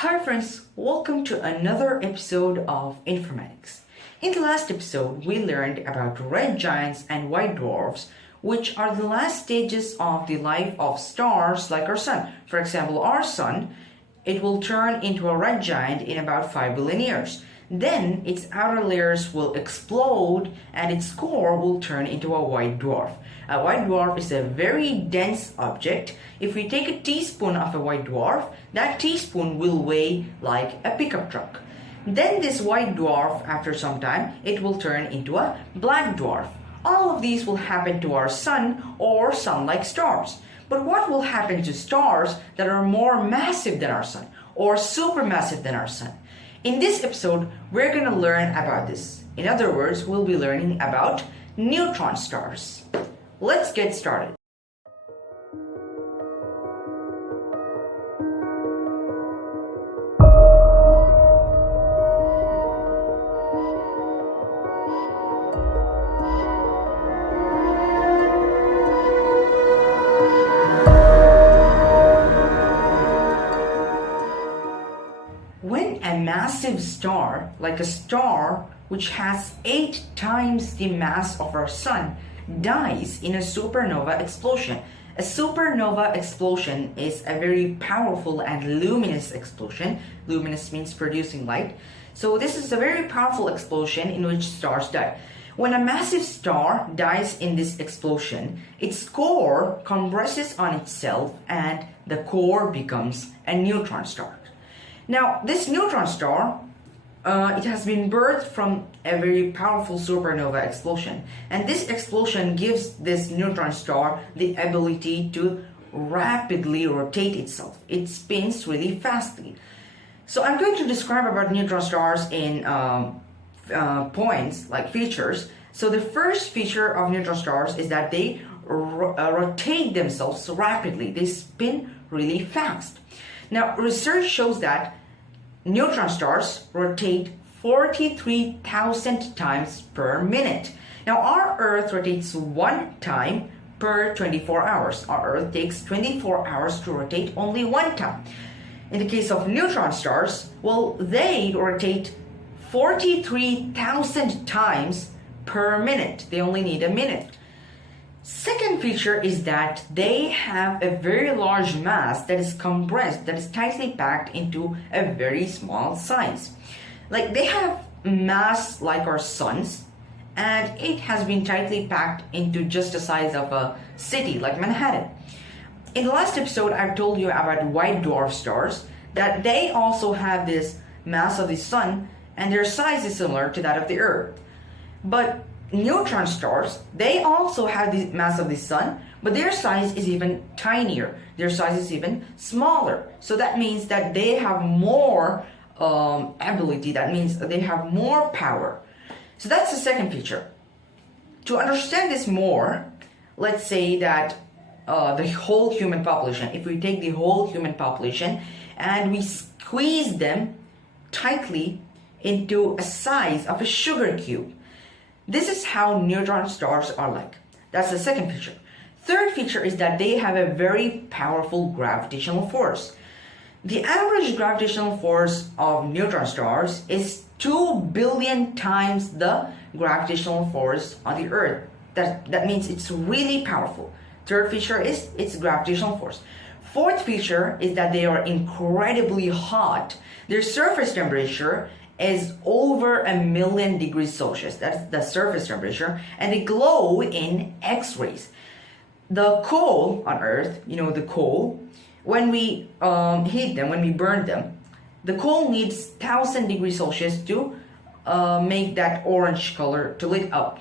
Hi friends, welcome to another episode of Informatics. In the last episode, we learned about red giants and white dwarfs, which are the last stages of the life of stars like our sun. For example, our sun, it will turn into a red giant in about 5 billion years. Then its outer layers will explode and its core will turn into a white dwarf. A white dwarf is a very dense object. If we take a teaspoon of a white dwarf, that teaspoon will weigh like a pickup truck. Then this white dwarf, after some time, it will turn into a black dwarf. All of these will happen to our sun or sun-like stars. But what will happen to stars that are more massive than our sun or supermassive than our sun? In this episode, we're going to learn about this. In other words, we'll be learning about neutron stars. Let's get started. When a massive star, like a star which has 8 times the mass of our sun, dies in a supernova explosion. A supernova explosion is a very powerful and luminous explosion. Luminous means producing light. So this is a very powerful explosion in which stars die. When a massive star dies in this explosion, its core compresses on itself and the core becomes a neutron star. Now, this neutron star, it has been birthed from a very powerful supernova explosion. And this explosion gives this neutron star the ability to rapidly rotate itself. It spins really fastly. So I'm going to describe about neutron stars in points, like features. So the first feature of neutron stars is that they rotate themselves rapidly. They spin really fast. Now, research shows that neutron stars rotate 43,000 times per minute. Now, our Earth rotates 1 time per 24 hours. Our Earth takes 24 hours to rotate only 1 time. In the case of neutron stars, well, they rotate 43,000 times per minute. They only need a minute. Second feature is that they have a very large mass that is compressed, that is tightly packed into a very small size. Like they have mass like our suns, and it has been tightly packed into just the size of a city like Manhattan. In the last episode, I've told you about white dwarf stars, that they also have this mass of the sun, and their size is similar to that of the Earth. But neutron stars, they also have the mass of the sun, but their size is even tinier. Their size is even smaller. So that means that they have more ability. That means they have more power. So that's the second feature. To understand this more, let's say that the whole human population, if we take the whole human population and we squeeze them tightly into a size of a sugar cube, this is how neutron stars are like. That's the second feature. Third feature is that they have a very powerful gravitational force. The average gravitational force of neutron stars is 2 billion times the gravitational force on the Earth. That means it's really powerful. Third feature is its gravitational force. Fourth feature is that they are incredibly hot. Their surface temperature is over 1,000,000 degrees Celsius. That's the surface temperature, and they glow in X-rays. The coal on Earth, the coal, when we heat them, when we burn them, the coal needs 1,000 degrees Celsius to make that orange color, to lit up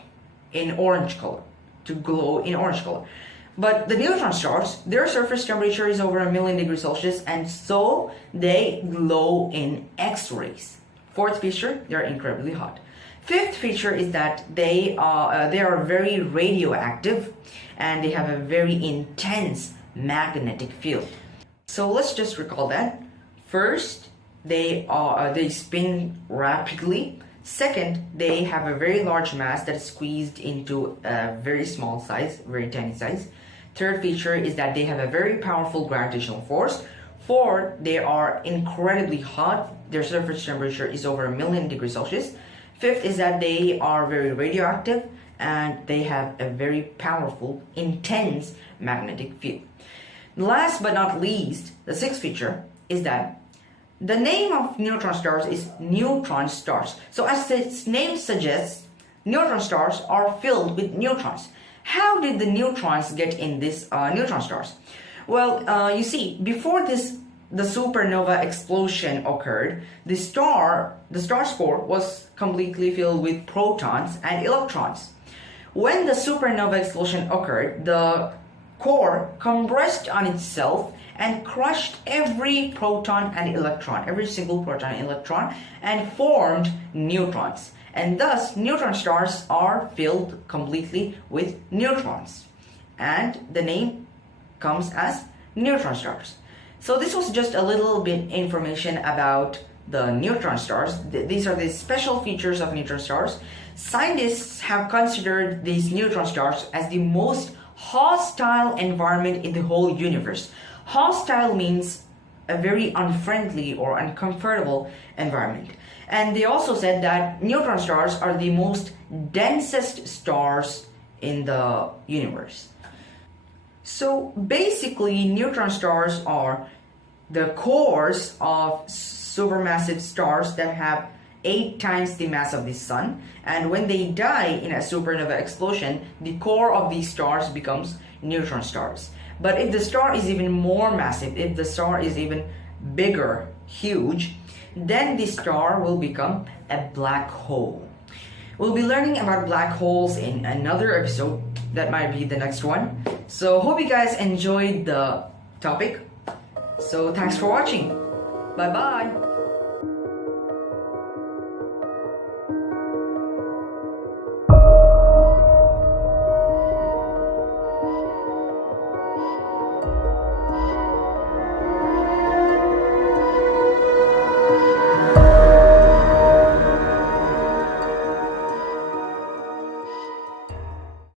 in orange color, to glow in orange color. But the neutron stars, their surface temperature is over 1,000,000 degrees Celsius, and so they glow in X-rays. Fourth feature, they're incredibly hot. Fifth feature is that they are very radioactive, and they have a very intense magnetic field. So let's just recall that. First, they spin rapidly. Second, they have a very large mass that is squeezed into a very small size, very tiny size. Third feature is that they have a very powerful gravitational force. Fourth, they are incredibly hot. Their surface temperature is over 1,000,000 degrees Celsius. Fifth is that they are very radioactive and they have a very powerful, intense magnetic field. Last but not least, the sixth feature is that the name of neutron stars is neutron stars. So as its name suggests, neutron stars are filled with neutrons. How did the neutrons get in these neutron stars? Well, you see, before the supernova explosion occurred, the star core was completely filled with protons and electrons. When the supernova explosion occurred, the core compressed on itself and crushed every proton and electron, every single proton and electron, and formed neutrons. And thus, neutron stars are filled completely with neutrons. And the name comes as neutron stars. So this was just a little bit information about the neutron stars. These are the special features of neutron stars. Scientists have considered these neutron stars as the most hostile environment in the whole universe. Hostile means a very unfriendly or uncomfortable environment. And they also said that neutron stars are the most densest stars in the universe. So basically, neutron stars are the cores of supermassive stars that have 8 times the mass of the sun, and when they die in a supernova explosion, the core of these stars becomes neutron stars. But if the star is even more massive, if the star is even bigger, huge, then the star will become a black hole. We'll be learning about black holes in another episode. That might be the next one. So hope you guys enjoyed the topic. So thanks for watching. Bye bye.